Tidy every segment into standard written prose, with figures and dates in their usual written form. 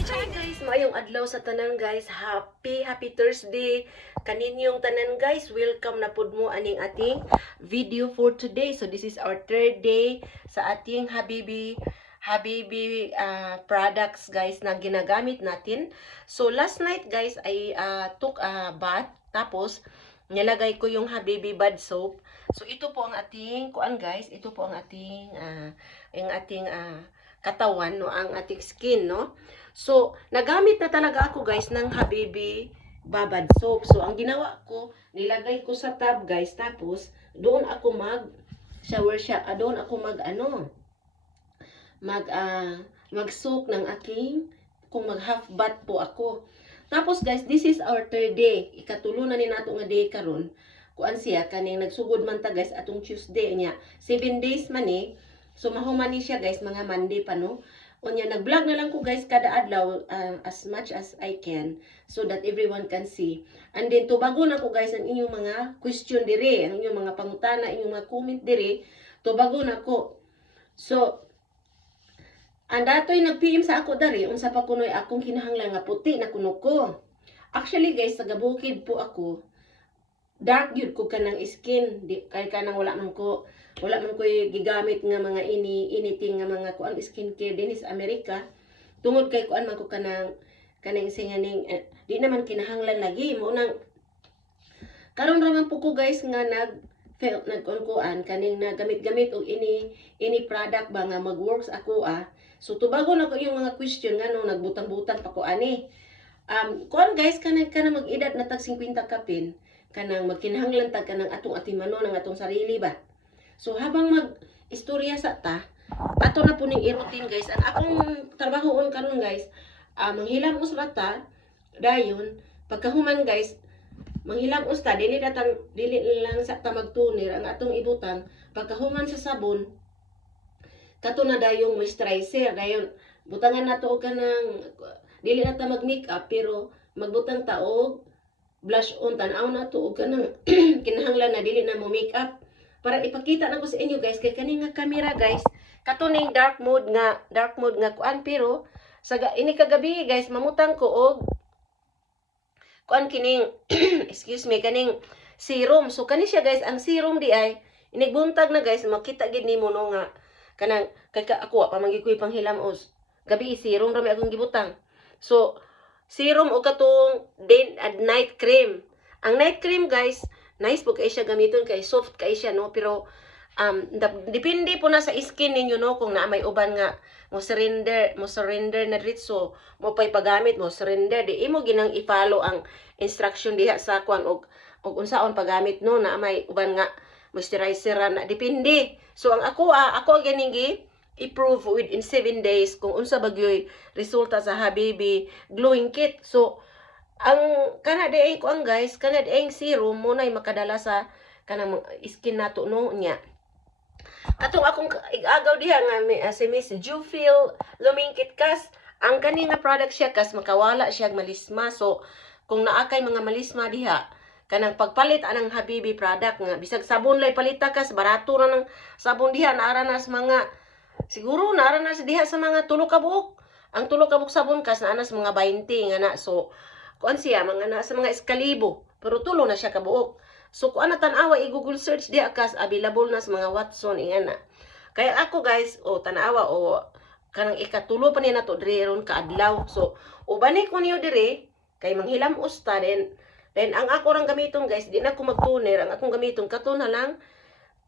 Hi guys, maayong adlaw sa tanan guys. Happy Thursday. Kaninyong tanan guys, welcome na pud mo aning ating video for today. So this is our third day sa ating Habibi products guys na ginagamit natin. So last night guys, I took a bath, tapos nilagay ko yung Habibi bad soap. So ito po ang ating kuan guys, ito po ang ating katawan, no, ang ating skin, no. So nagamit na talaga ako guys ng Habibi babad soap. So ang ginawa ko, nilagay ko sa tub guys, tapos doon ako mag-shower siya, doon ako mag-soak ng aking, kung mag-half bath po ako. Tapos guys, this is our third day. Ikatulo na ni nato nga day karon. Kuan siya kaning nagsugod man ta guys atong Tuesday niya. 7 days man eh. So mahuman ni siya guys, mga Monday pa no. Unya nag-vlog na lang ko guys kada adlaw, as much as I can, so that everyone can see. And then tubago na ko guys ang inyong mga question dire, ang inyong mga pangutana, inyong mga comment dire, tubago na ko. So ang datoy nag-PM sa ako dari, unsa pa kunoy akong kinahanglan nga puti na kuno ko. Actually guys, taga-bukid po ako. Dark yun ko kanang skin, kay kanang wala man ko gigamit nga mga anything nga mga kuan skincare din sa Amerika. Tungod kay kuan man ko kanang singaning di naman kinahanglan lagi mo nang karon ra man po ko guys nga nagkuan kaning nagamit-gamit og ini product ba nga mag-works ako So tubago na ko yung mga question nga no nagbutang-butang pa ko ani. Kuan guys kanang mag-edad na tag 50 kapin, kanang magkinahanglan tag kanang atong atimanon ang atong sarili ba. So habang mag-istorya sa ta, ato na po ning i-routine guys. Ang akong trabahoon karon guys, manghilam usra ta, dayon pagkahuman guys, manghilam usta dili lang sa ta magtunir ang atong ibutang. Pagkahuman sa sabon, kato na dayong moisturizer, dayon butangan nato og kanang dili na ta mag-makeup pero magbutang ta og blush on, tan-aw na to og kanang kinahanglan na dili na mo makeup para ipakita na ko sa inyo guys kay kani nga camera guys kato ning dark mode nga kuan, pero sa ini kagabi guys mamutang ko og kuan kining excuse me, kaning serum. So kani siya guys, ang serum di ay inigbuntag na guys, makita gid nimo no nga kanang kay ako pa mangikoy panghilam os gabi serum ra may akong gibutang. So serum o katong day and night cream. Ang night cream guys, nice po kay siya gamiton kay soft kay siya no, pero depende po na sa skin ninyo no, kung na may uban nga mo surrender na diretso mo pay pagamit mo surrender di imo ginang i-follow ang instruction diha sa kwan og unsaon pagamit no, na may uban nga moisturizer na depende. So ang ako ganing i-prove within 7 days kung unsa bagyoy resulta sa Habibi glowing kit. So ang kana diay ko ang guys, kana diay serum mo nay makadala sa kanang skin nato no nya. Katong akong igagaw diha nga si Miss Jufil Lumingkit kas, ang kani nga product siya kas makawala siya malisma. So kung naa kay mga malisma diha, kanang pagpalit anang Habibi product nga bisag sabon lay palita kas, barato ra ng sabon diha, naara na sa mga siguro naara na diha sa mga 3 ka buok. Ang 3 ka buok sabon kas naa na sa mga 20 nga na. So kuan siya mga nasa mga eskalibo, pero tulo na siya kabuok. So kuan na tan-awa i-Google search di akas available na sa mga Watson ingana. Kaya ako guys, tan-awa kanang ikatulo pa ni nato dire ron kaadlaw. So ubani ko niyo dire kay manghilam usta then ang ako rang gamiton guys, di na ko magtuner, ang akong gamiton kato na lang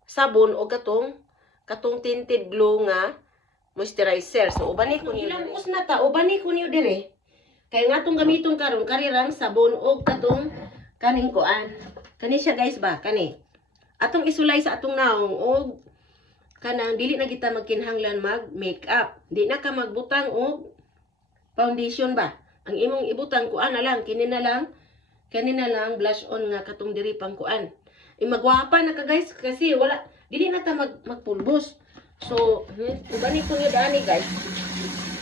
sabon o katong tinted glow nga moisturizer. So ubani ko niyo hilam usna ta, ubani ko niyo dire. Kaya nga itong gamiton karon karirang sabon o katong kaning kuan. Kani siya guys ba, kani. Atong isulay sa atong naong o kanang dili na kita magkinahanglan mag-makeup. Di na ka magbutang og foundation ba. Ang imong ibutang kuan na lang, kani na lang blush on nga katong diri pang kuan. Magwapa na ka guys kasi wala dili na ta magpulbos. So, ubani ko niyo dani guys.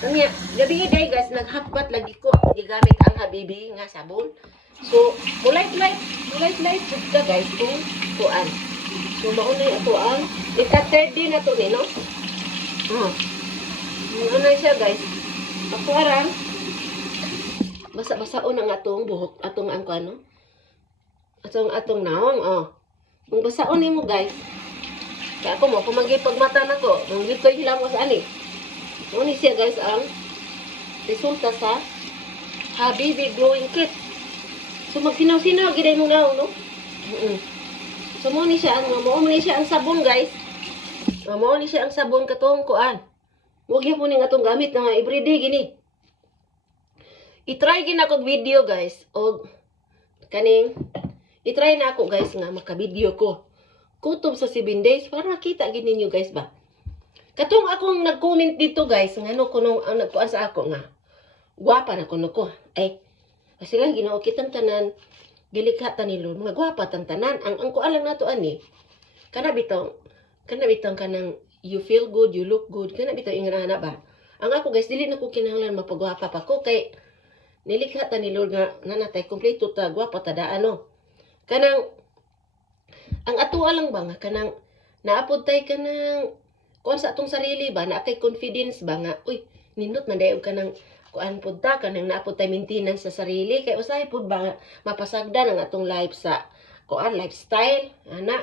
Kanya, gabi day guys, nag-half-bath lagi ko. Gigamit ang Habibi nga sabon. So, light ka guys kung kuan. So, maunay ito ang ika-third day na to no? Maunay siya guys. Ako arang, Basa-basaon ang atong buhok, atong ang ano, atong naong, oh. Kung basaon nimo guys, kaya ako mo, kung magipagmata na ko, manggit ko hilamos ani. Ano siya guys ang resulta sa Habibi Glowing Kit. So magsinaw-sinaw, giday mo na, no? So mo ni siya ang sabon guys. Mo ni siya ang sabon katong kuan. Huwag niyo po ning atong gamit na everyday gini. I-try gina kog video guys. O kaning i-try na ako guys nga maka-video ko. Kutob sa 7 days para makita gid ninyo guys ba. Katong akong nag-comment dito guys, ngano kuno ang nagkuan sa ako nga. Gwapa na kuno ko. Ay, kasi lang Ginoo kitang tanan gilikha ta ni Lord. Mga gwapa tang tanan. Ang kuan lang nato ani. Kana bitaw kanang you feel good, you look good. Kana bitaw ingana ba. Ang ako guys dili na ko kinahanglan mapagwapa pa ko kay nilikha ta ni Lord nga nanatay kompleto ta gwapa ta daan no. Kanang ang atuwa lang ba nga kanang naapod tay kanang kuan sa atong sarili ba na kay confidence ba nga uy nindot man dayon kanang kuan pud ta kanang naapod tay maintenance sa sarili kay usahay pud ba nga mapasagdan ang atong life sa kuan lifestyle ana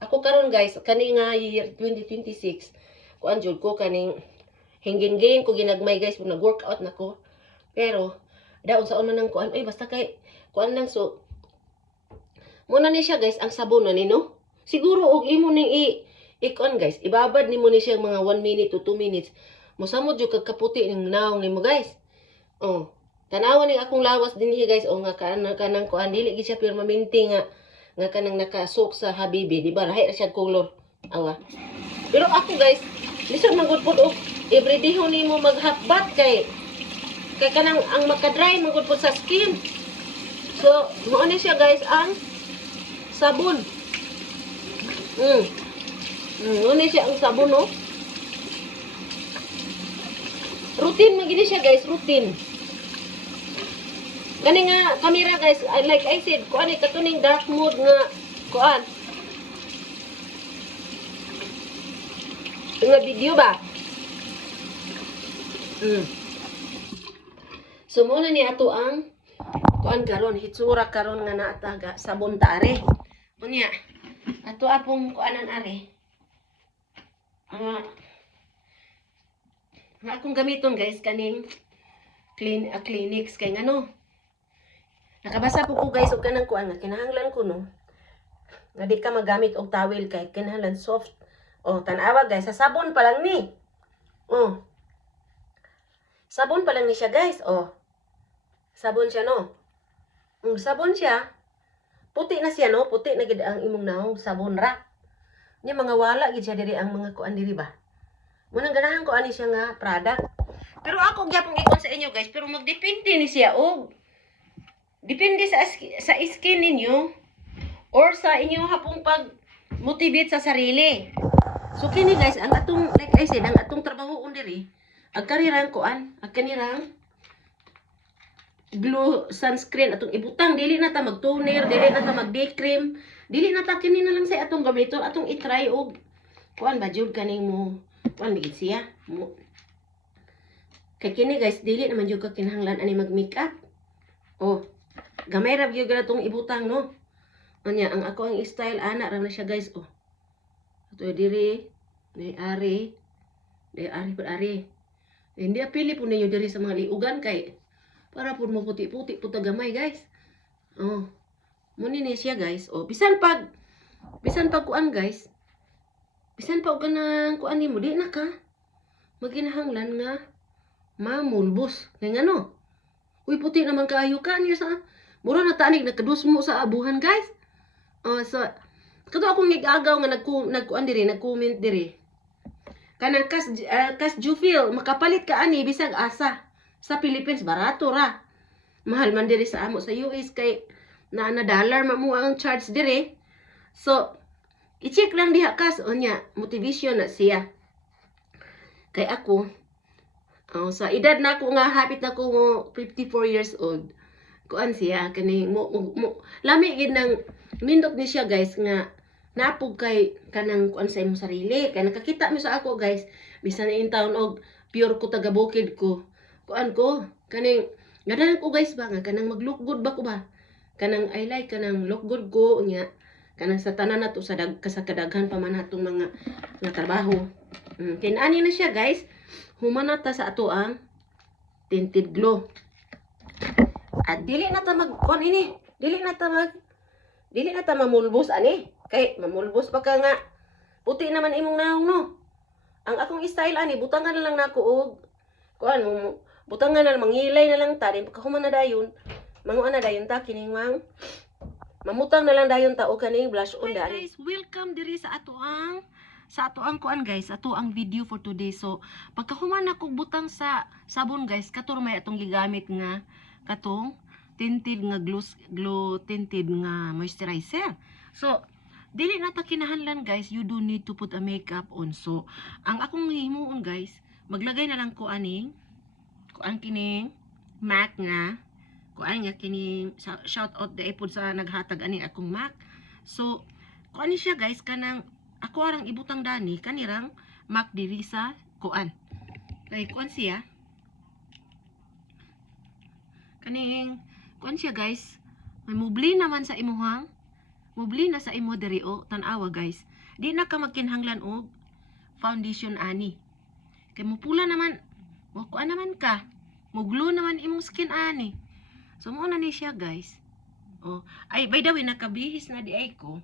ako karon guys kani nga year 2026 kuan jud ko kaning hingin ko ginagmay guys kung nag-workout nako pero daon sa una nang kuan ay basta kay kuan lang so muna ni siya guys ang sabon na ni no siguro og imo ning i-kuan guys ibabad nimo ni siya mga 1 minute to 2 minutes mosamod jud kag kaputi ning naong nimo guys oh tanawan ning akong lawas dinhi guys o nga kanang kuan dili gid siya permanente nga kanang nakasok sa Habibi di ba lahi ra siya color awa pero ako guys lisod man gud pud og everyday ho nimo mag-half bath kay kanang ang maka-dry man gud pud sa skin so mo ni siya guys ang sabon. Ano siya ang sabon, no? Routine magini siya, guys. Routine. Gani nga, camera, guys. Like I said, kuan ay katuning dark mode nga, kuan. Nga video ba? So, muna ni ato ang kuan karon hitsura karon nga naataga sabon taare. Unya, ato apong kuanan are. Nga akong gamiton guys kaning clinics kay ngano. Nakabasa po ko guys og kanang kuan nga kinahanglan ko no. Nga di ka magamit og towel kay kinahanglan soft. Oh, tan-awa guys sa sabon pa lang ni. Oh. Sabon pa lang ni siya guys. Oh. Sabon siya no. Sabon siya. Puti na siya no, puti na gid ang imong naong sabon ra. Nya mga wala gid siya diri ang mga kuan diri ba. Munang ganahan ko ani siya nga product. Pero ako gyapon ikon sa inyo guys, pero magdepende ni siya og depende sa skin ninyo or sa inyo hapong pag motivate sa sarili. So kini guys, ang atong like I said, ang atong trabaho diri, ang kanirang kuan, ang kanirang glue sunscreen atong ibutang dili na ta mag-toner, dili na ta mag-day cream, dili na ta kini na lang sa atong gamiton, atong i-try og kuan ba jud kaning mo kuan bigit siya mo kay kini guys dili naman jud ka kinahanglan ani mag-makeup. Oh, gamay ra gyud atong ibutang no. Unya ang ako ang style ana ra na siya guys oh. Ato diri nay ari pud ari. Hindi apili po ninyo diri sa mga liugan kay para pud mo puti-puti pud gamay guys. Oh. Muni ni siya guys. Oh, bisan pag kuan guys. Bisan pa og kanang kuan nimo di na ka maginahanglan nga mamulbos. Kay ngano? Uy puti naman kaayo ka niya sa mura na tanig nakadusmo sa abuhan guys. Oh, so kato akong nigagaw nga nagkuan diri, nag-comment diri. Kanang kas Jufil makapalit ka ani bisag asa. Sa Philippines barato ra. Mahal man diri sa amo sa US kay na dollar mo ang charge diri. So i-check lang diha kas unya motivation na siya. Kay ako sa edad na ako nga hapit na ko 54 years old. Kuan siya kani mo lami gid nang nindot ni siya guys nga napog kay kanang kuan sa imong sarili kay nakakita mo sa ako guys bisan in town og pure ko taga bukid ko kuan ko kaning Ganahan ko guys ba nga kanang mag-look good ba ko ba? Kanang I like kanang look good ko unya. Kanang sa tanan nato sa kadaghan pa man natong mga nga trabaho. Kinani na siya guys. Humanata sa ato ang tinted glow. At dili na ta magkuan ini. Dili na ta mamulbos ani. Kay mamulbos pa ka nga. Puti naman imong naong no. Ang akong style ani butangan na lang nako og kuan mo butangan na mangilay na lang ta din pagkahuman na dayon. Manguan na dayon ta kining mamutang na lang dayon ta og kaning blush on dali. Guys, welcome diri sa ato ang kuan guys, ato ang video for today. So, pagkahuman ako butang sa sabon guys, kato may atong gigamit nga katong tinted nga glow tinted nga moisturizer. So, dili na ta kinahanglan guys, you don't need to put a makeup on. So, ang akong himuon guys, maglagay na lang ko aning kuan kining MAC nga kuan nga kining shout out the ipod sa naghatag ani akong MAC. So, kuan ni siya guys kanang ako arang ibutang dani kanirang MAC diri sa kuan. Kay kuan siya kaning kuan siya guys, may mubli naman sa imuhang mubli na sa imo diri o tan-awa guys. Di na ka magkinahanglan og foundation ani. Kay mupula naman, mo kuan naman ka. Mo glow naman imong skin ani. So mo na ni siya guys. Oh, ay by the way nakabihis na di ay ko.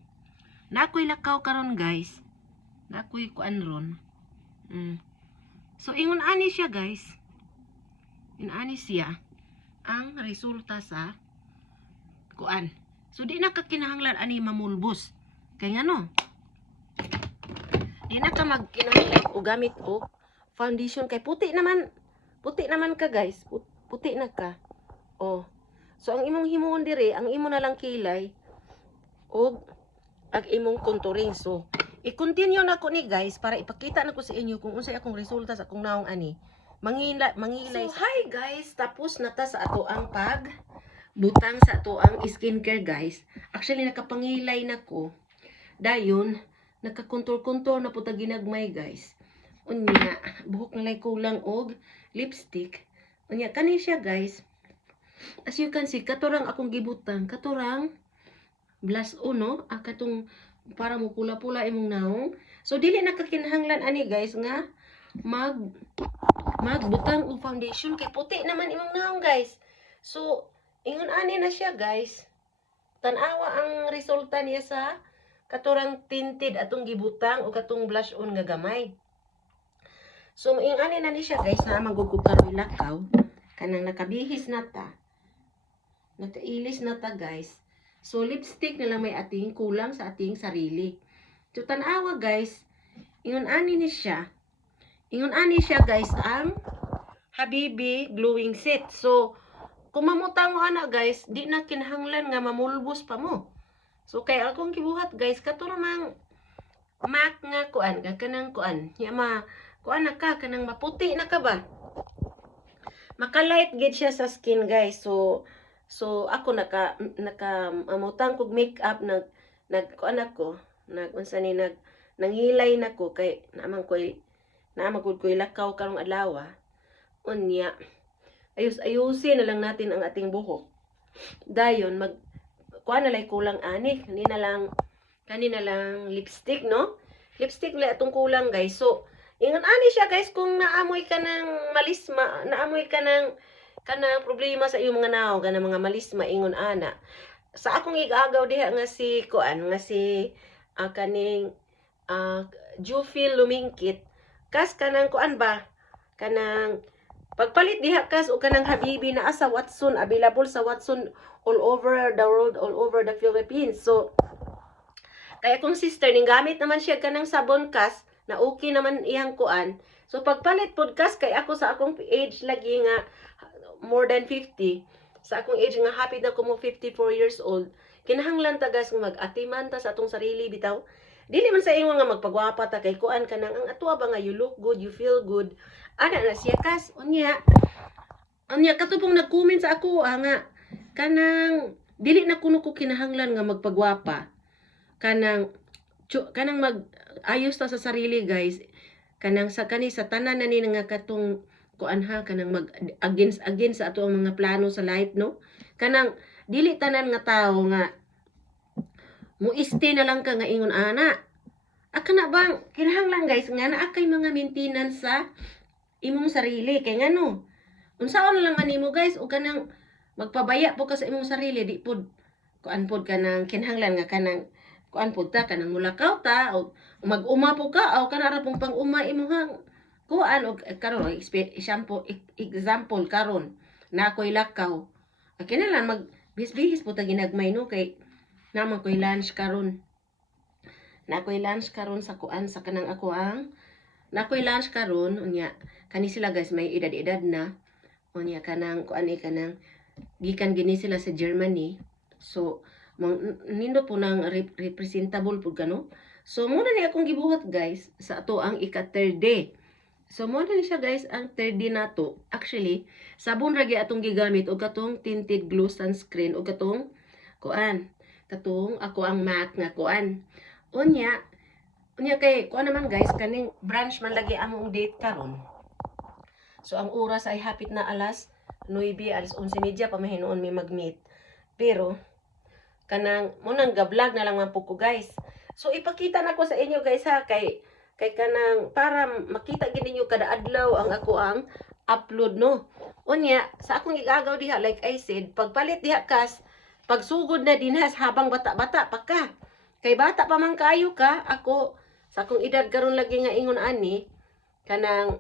Nakoy lakaw karon guys. Nakoy kuan ron. So ingon ani siya guys. Inani siya ang resulta sa kuan. So di na ka kinahanglan ani mamulbos. Kay ngano? Di na ka magkinahanglan og gamit og foundation kay puti naman ka guys. Puti na ka. Oh. So ang imong himuon dire, ang imo na lang kilay og ag imong contouring. So i-continue na ko ni guys para ipakita na ko sa inyo kung unsay akong resulta sa akong naong ani. Mangilay. So hi guys, tapos na ta sa ato ang butang sa ato ang skincare guys. Actually nakapangilay na ko. Dayon nakakontor-kontor na puta ginagmay guys. Unya buhok na lay kulang og lipstick. Unya kani siya guys. As you can see, katurang akong gibutang, katurang blush on no, katong para mo pula-pula imong naong. So dili na kakinahanglan ani guys nga magbutang og foundation kay puti naman imong naong guys. So ingon ani na siya guys. Tan-awa ang resulta niya sa katurang tinted atong gibutang o katong blush on nga gamay. So ingon ani na ni siya guys na magugug karoy lakaw kanang nakabihis na ta. Nakailis na ta guys. So lipstick na lang may ating kulang sa ating sarili. So tan-awa guys, ingon ani siya guys ang Habibi glowing set. So kung mamutang mo ana guys, di na kinahanglan nga mamulbos pa mo. So kay akong gibuhat guys, kato namang MAC nga kuan, kanang kuan. Ya kuan na ka kanang maputi na ka ba? Maka-light gid siya sa skin guys. So ako amutang kog makeup kuan ako, unsa ni nangilay nako kay naman koy lakaw karong adlaw. Unya ayusin na lang natin ang ating buhok. Dayon kuan na lay kulang ani, kanina lang lipstick no? Lipstick la atong kulang guys. So ingon ani siya guys kung naamoy ka ng malisma, naamoy ka ng problema sa iyong mga naong kanang mga malisma ingon ana. Sa akong igagaw diha nga si kuan nga si kaning Jufil Lumingkit kas kanang kuan ba kanang pagpalit diha kas o kanang Habibi na sa Watson, available sa Watson all over the world, all over the Philippines. So kaya kung sister ning gamit naman siya kanang sabon kas na okay naman iyang kuan. So pagpalit podcast kay ako sa akong age lagi nga more than 50. Sa akong age nga hapit na ko mo 54 years old. Kinahanglan ta guys mag-atiman ta sa atong sarili bitaw. Dili man sa ingon nga magpagwapa ta kay kuan kanang ang atua ba nga you look good, you feel good. Ana na siya kas unya katubong nag-comment sa ako nga kanang dili na kuno ko kinahanglan nga magpagwapa. Kanang mag ayos ta sa sarili guys. Kanang sa tanan na ni nga katong kuan ha kanang mag against sa ato ang mga plano sa life, no? Kanang dili tanan nga tawo nga muiste na lang ka nga ingon ana. Aka na bang kinahanglan guys nga naa kay mga maintenance sa imong sarili kay ngano. Unsaon na lang animo guys o kanang magpabaya po ka sa imong sarili di pud kuan pud kanang kinahanglan nga kanang kuan pud ta kanang mulakaw ta o mag-uma po ka o kana ra pong pang-uma imong kuan og karon example karon na ako'y lakaw. Kinahanglan mag bihis-bihis po ta ginagmay no kay naman ko'y lunch karon. Na ako'y lunch karon sa kuan sa kanang ako na ako'y lunch karon unya kani sila guys may edad-edad na unya kanang kuan kanang gikan gini sila sa Germany. So nindo po nang representable po gano. So mo na ni akong gibuhat guys sa ato ang ika-third day. So mo na ni siya guys ang third day nato. Actually sabon ra gi atong gigamit og katong tinted glue sunscreen og katong kuan katong ako ang MAC nga kuan. Unya kay kuan naman guys kaning branch man lagi among date karon. So ang oras ay hapit na alas 9, alas 11:30 pa mahinuon mi mag-meet. Pero kanang mo nang ga-vlog na lang man po ko guys. So ipakita na ko sa inyo guys ha kay kanang para makita gid ninyo kada adlaw ang ako ang upload no. Unya sa akong igagaw diha like I said pagpalit diha kas pagsugod na dinhas habang bata-bata pa ka. Kay bata pa man kayo ka ako sa akong edad karon lagi nga ingon ani kanang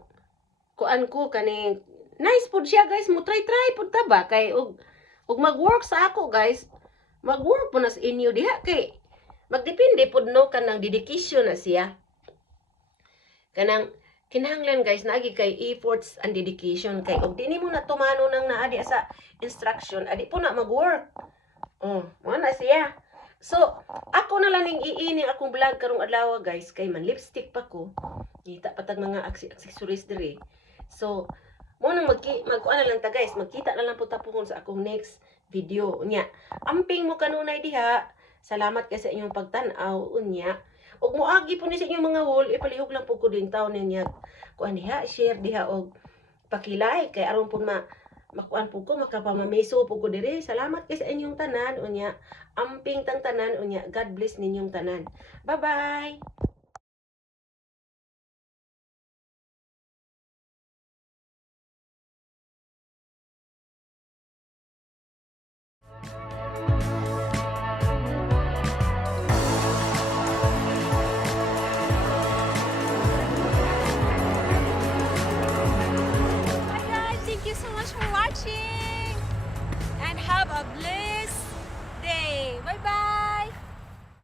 kuan ko kaning nice pud siya guys mo try pud ta ba kay og mag-work sa ako guys mag-work po na sa inyo diha kay magdepende pud no kanang dedication na siya kanang kinahanglan guys naagi kay efforts and dedication kay og dinhi mo na tumano nang naa di sa instruction adi po na mag-work mo na siya. So ako na lang ning iini akong vlog karong adlaw guys kay man lipstick pa ko kita patag mga accessories dire. So mo nang magkuan na lang ta guys magkita na lang po tapon sa akong next video unya amping mo kanunay diha salamat kay sa inyong pagtan-aw unya og moagi po ni sa inyong mga haul ipalihog lang po ko din taon niya kuan diha share diha og pakilay kay aron po makuan po ko makapamameso po ko dire salamat kay sa inyong tanan unya amping tang tanan unya God bless ninyong tanan bye bye.